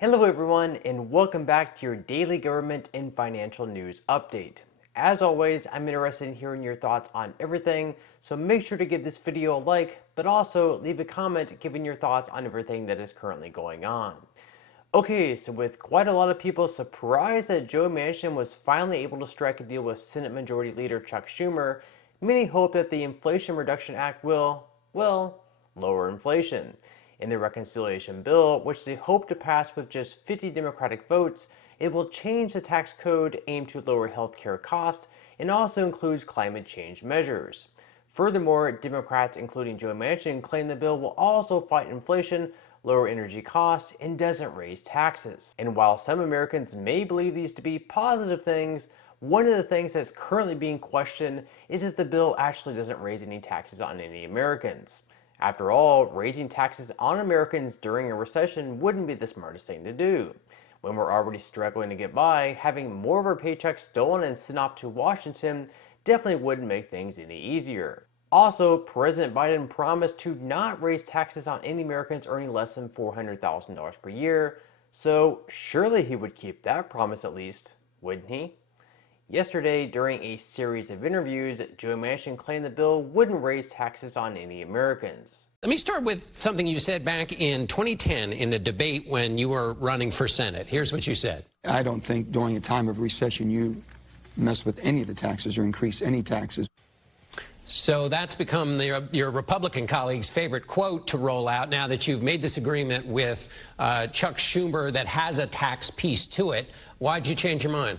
Hello everyone, and welcome back to your daily government and financial news update. As always, I'm interested in hearing your thoughts on everything, so make sure to give this video a like, but also leave a comment giving your thoughts on everything that is currently going on. Okay, so with quite a lot of people surprised that Joe Manchin was finally able to strike a deal with Senate Majority Leader Chuck Schumer, many hope that the Inflation Reduction Act will, well, lower inflation. In the reconciliation bill, which they hope to pass with just 50 Democratic votes, it will change the tax code aimed to lower healthcare costs and also includes climate change measures. Furthermore, Democrats, including Joe Manchin, claim the bill will also fight inflation, lower energy costs, and doesn't raise taxes. And while some Americans may believe these to be positive things, one of the things that's currently being questioned is if the bill actually doesn't raise any taxes on any Americans. After all, raising taxes on Americans during a recession wouldn't be the smartest thing to do. When we're already struggling to get by, having more of our paychecks stolen and sent off to Washington definitely wouldn't make things any easier. Also, President Biden promised to not raise taxes on any Americans earning less than $400,000 per year, so surely he would keep that promise at least, wouldn't he? Yesterday, during a series of interviews, Joe Manchin claimed the bill wouldn't raise taxes on any Americans. Let me start with something you said back in 2010 in a debate when you were running for Senate. Here's what you said. I don't think during a time of recession you mess with any of the taxes or increase any taxes. So that's become your Republican colleague's favorite quote to roll out now that you've made this agreement with Chuck Schumer that has a tax piece to it. Why'd you change your mind?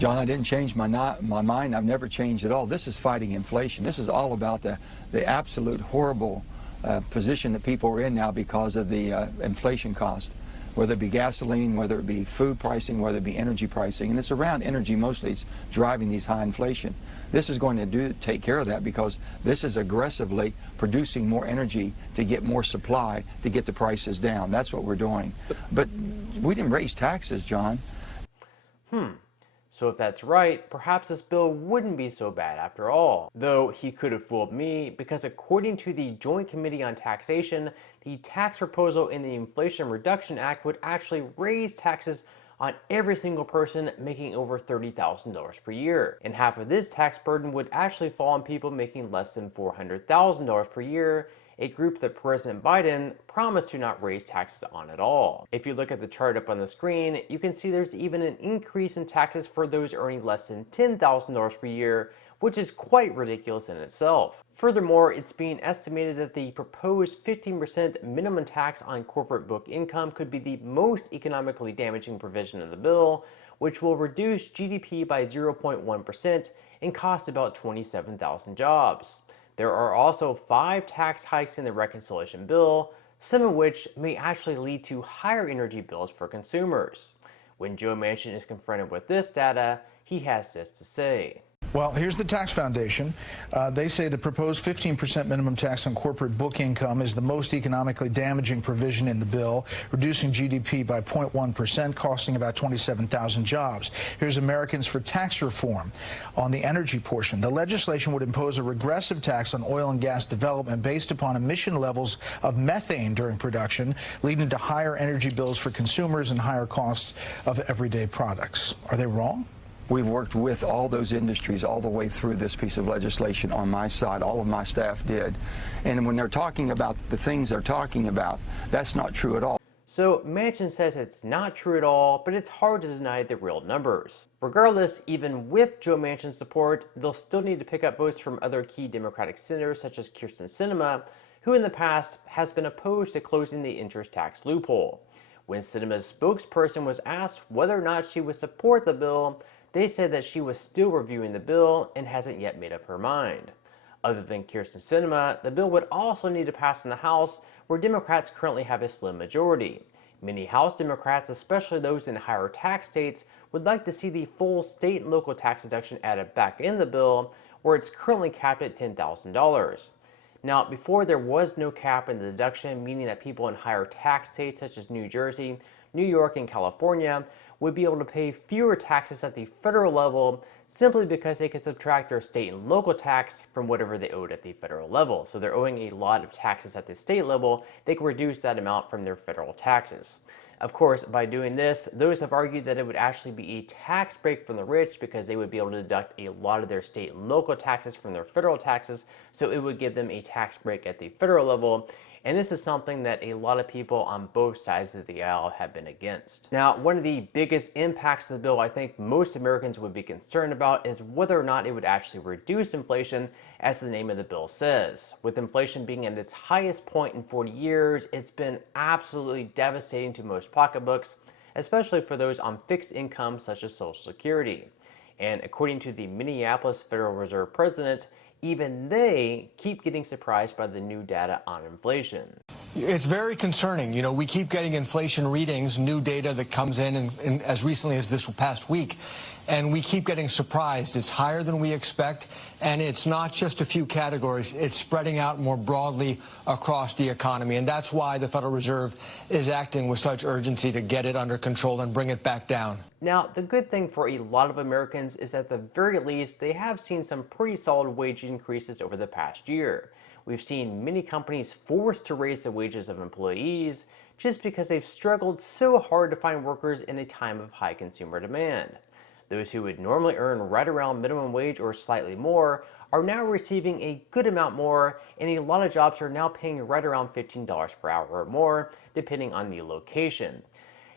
John, I didn't change my mind. I've never changed at all. This is fighting inflation. This is all about the absolute horrible position that people are in now because of the inflation cost, whether it be gasoline, whether it be food pricing, whether it be energy pricing. And it's around energy mostly. It's driving these high inflation. This is going to take care of that because this is aggressively producing more energy to get more supply to get the prices down. That's what we're doing. But we didn't raise taxes, John. So if that's right, perhaps this bill wouldn't be so bad after all. Though he could have fooled me, because according to the Joint Committee on Taxation, the tax proposal in the Inflation Reduction Act would actually raise taxes on every single person making over $30,000 per year. And half of this tax burden would actually fall on people making less than $400,000 per year, a group that President Biden promised to not raise taxes on at all. If you look at the chart up on the screen, you can see there's even an increase in taxes for those earning less than $10,000 per year, which is quite ridiculous in itself. Furthermore, it's being estimated that the proposed 15% minimum tax on corporate book income could be the most economically damaging provision of the bill, which will reduce GDP by 0.1% and cost about 27,000 jobs. There are also 5 tax hikes in the reconciliation bill, some of which may actually lead to higher energy bills for consumers. When Joe Manchin is confronted with this data, he has this to say. Well, here's the Tax Foundation. They say the proposed 15% minimum tax on corporate book income is the most economically damaging provision in the bill, reducing GDP by 0.1%, costing about 27,000 jobs. Here's Americans for Tax Reform. On the energy portion, the legislation would impose a regressive tax on oil and gas development based upon emission levels of methane during production, leading to higher energy bills for consumers and higher costs of everyday products. Are they wrong? We've worked with all those industries all the way through this piece of legislation on my side. All of my staff did. And when they're talking about the things they're talking about, that's not true at all. So Manchin says it's not true at all, but it's hard to deny the real numbers. Regardless, even with Joe Manchin's support, they'll still need to pick up votes from other key Democratic senators such as Kyrsten Sinema, who in the past has been opposed to closing the interest tax loophole. When Sinema's spokesperson was asked whether or not she would support the bill, they said that she was still reviewing the bill and hasn't yet made up her mind. Other than Kyrsten Sinema, the bill would also need to pass in the House, where Democrats currently have a slim majority. Many House Democrats, especially those in higher tax states, would like to see the full state and local tax deduction added back in the bill, where it's currently capped at $10,000. Now, before there was no cap in the deduction, meaning that people in higher tax states such as New Jersey, New York, and California would be able to pay fewer taxes at the federal level simply because they can subtract their state and local tax from whatever they owed at the federal level. So they're owing a lot of taxes at the state level, they can reduce that amount from their federal taxes. Of course, by doing this, those have argued that it would actually be a tax break from the rich because they would be able to deduct a lot of their state and local taxes from their federal taxes, so it would give them a tax break at the federal level. And this is something that a lot of people on both sides of the aisle have been against. Now, one of the biggest impacts of the bill I think most Americans would be concerned about is whether or not it would actually reduce inflation, as the name of the bill says. With inflation being at its highest point in 40 years, it's been absolutely devastating to most pocketbooks, especially for those on fixed income such as Social Security. And according to the Minneapolis Federal Reserve president, even they keep getting surprised by the new data on inflation. It's very concerning. You know, we keep getting inflation readings, new data that comes in and as recently as this past week, and we keep getting surprised. It's higher than we expect, and it's not just a few categories. It's spreading out more broadly across the economy, and that's why the Federal Reserve is acting with such urgency to get it under control and bring it back down. Now, the good thing for a lot of Americans is at the very least, they have seen some pretty solid wage increases over the past year. We've seen many companies forced to raise the wages of employees just because they've struggled so hard to find workers in a time of high consumer demand. Those who would normally earn right around minimum wage or slightly more are now receiving a good amount more, and a lot of jobs are now paying right around $15 per hour or more, depending on the location.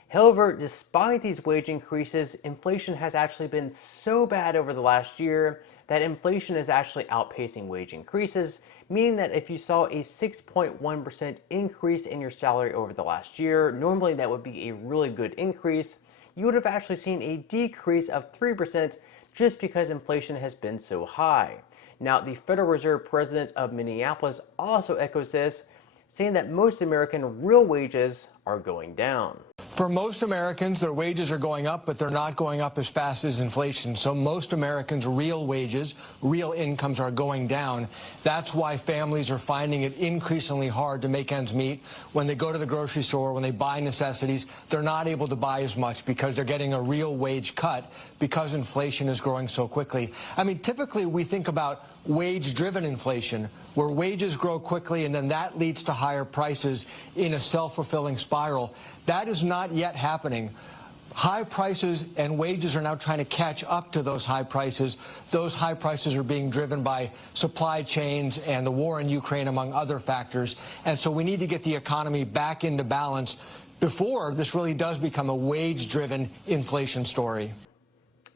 However, despite these wage increases, inflation has actually been so bad over the last year that inflation is actually outpacing wage increases, meaning that if you saw a 6.1% increase in your salary over the last year, normally that would be a really good increase, you would have actually seen a decrease of 3% just because inflation has been so high. Now, the Federal Reserve president of Minneapolis also echoes this, saying that most American real wages are going down. For most Americans, their wages are going up, but they're not going up as fast as inflation. So most Americans' real wages, real incomes are going down. That's why families are finding it increasingly hard to make ends meet. When they go to the grocery store, when they buy necessities, they're not able to buy as much because they're getting a real wage cut because inflation is growing so quickly. I mean, typically we think about wage-driven inflation, where wages grow quickly and then that leads to higher prices in a self-fulfilling spiral. That is not yet happening. High prices and wages are now trying to catch up to those high prices. Those high prices are being driven by supply chains and the war in Ukraine, among other factors. And so we need to get the economy back into balance before this really does become a wage-driven inflation story.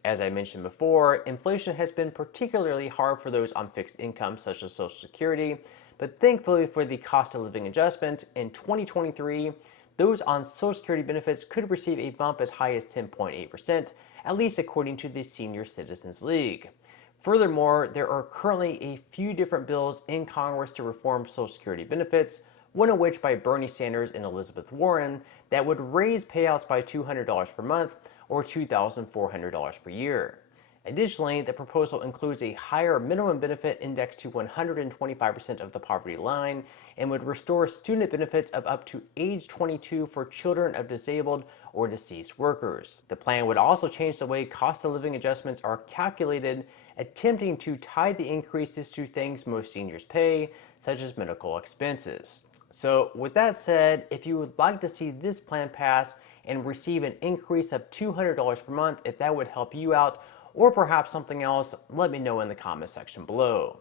As I mentioned before, inflation has been particularly hard for those on fixed income such as Social Security, but thankfully for the cost of living adjustment, in 2023, those on Social Security benefits could receive a bump as high as 10.8%, at least according to the Senior Citizens League. Furthermore, there are currently a few different bills in Congress to reform Social Security benefits, one of which by Bernie Sanders and Elizabeth Warren, that would raise payouts by $200 per month or $2,400 per year. Additionally, the proposal includes a higher minimum benefit indexed to 125% of the poverty line and would restore student benefits of up to age 22 for children of disabled or deceased workers. The plan would also change the way cost of living adjustments are calculated, attempting to tie the increases to things most seniors pay, such as medical expenses. So with that said, if you would like to see this plan pass and receive an increase of $200 per month, if that would help you out, or perhaps something else, let me know in the comment section below.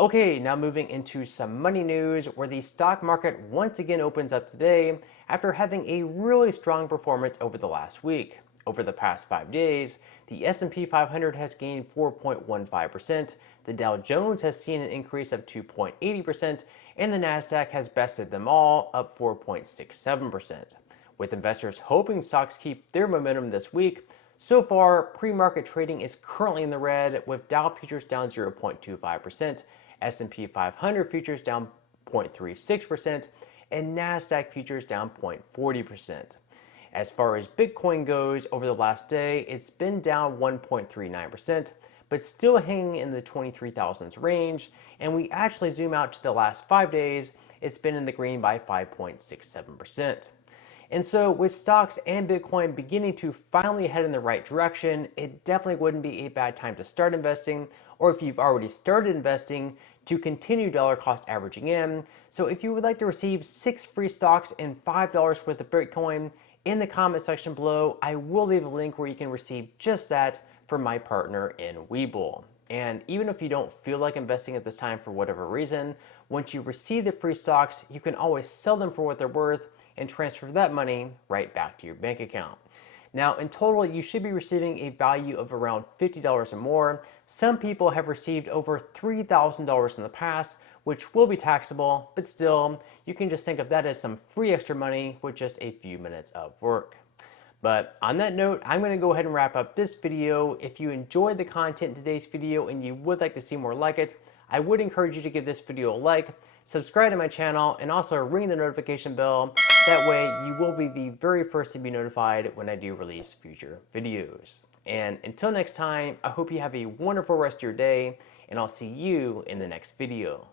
Okay, now moving into some money news, where the stock market once again opens up today after having a really strong performance over the last week. Over the past 5 days, the S&P 500 has gained 4.15%, the Dow Jones has seen an increase of 2.80%, and the Nasdaq has bested them all, up 4.67%. With investors hoping stocks keep their momentum this week, so far, pre-market trading is currently in the red, with Dow futures down 0.25%, S&P 500 futures down 0.36%, and Nasdaq futures down 0.40%. As far as Bitcoin goes, over the last day, it's been down 1.39%, but still hanging in the 23,000s range, and we actually zoom out to the last 5 days, it's been in the green by 5.67%. And so with stocks and Bitcoin beginning to finally head in the right direction, it definitely wouldn't be a bad time to start investing, or if you've already started investing, to continue dollar cost averaging in. So if you would like to receive 6 free stocks and $5 worth of Bitcoin in the comment section below, I will leave a link where you can receive just that from my partner in Webull. And even if you don't feel like investing at this time for whatever reason, once you receive the free stocks, you can always sell them for what they're worth and transfer that money right back to your bank account. Now, in total, you should be receiving a value of around $50 or more. Some people have received over $3,000 in the past, which will be taxable, but still, you can just think of that as some free extra money with just a few minutes of work. But on that note, I'm going to go ahead and wrap up this video. If you enjoyed the content in today's video and you would like to see more like it, I would encourage you to give this video a like, subscribe to my channel, and also ring the notification bell. That way you will be the very first to be notified when I do release future videos. And until next time, I hope you have a wonderful rest of your day, and I'll see you in the next video.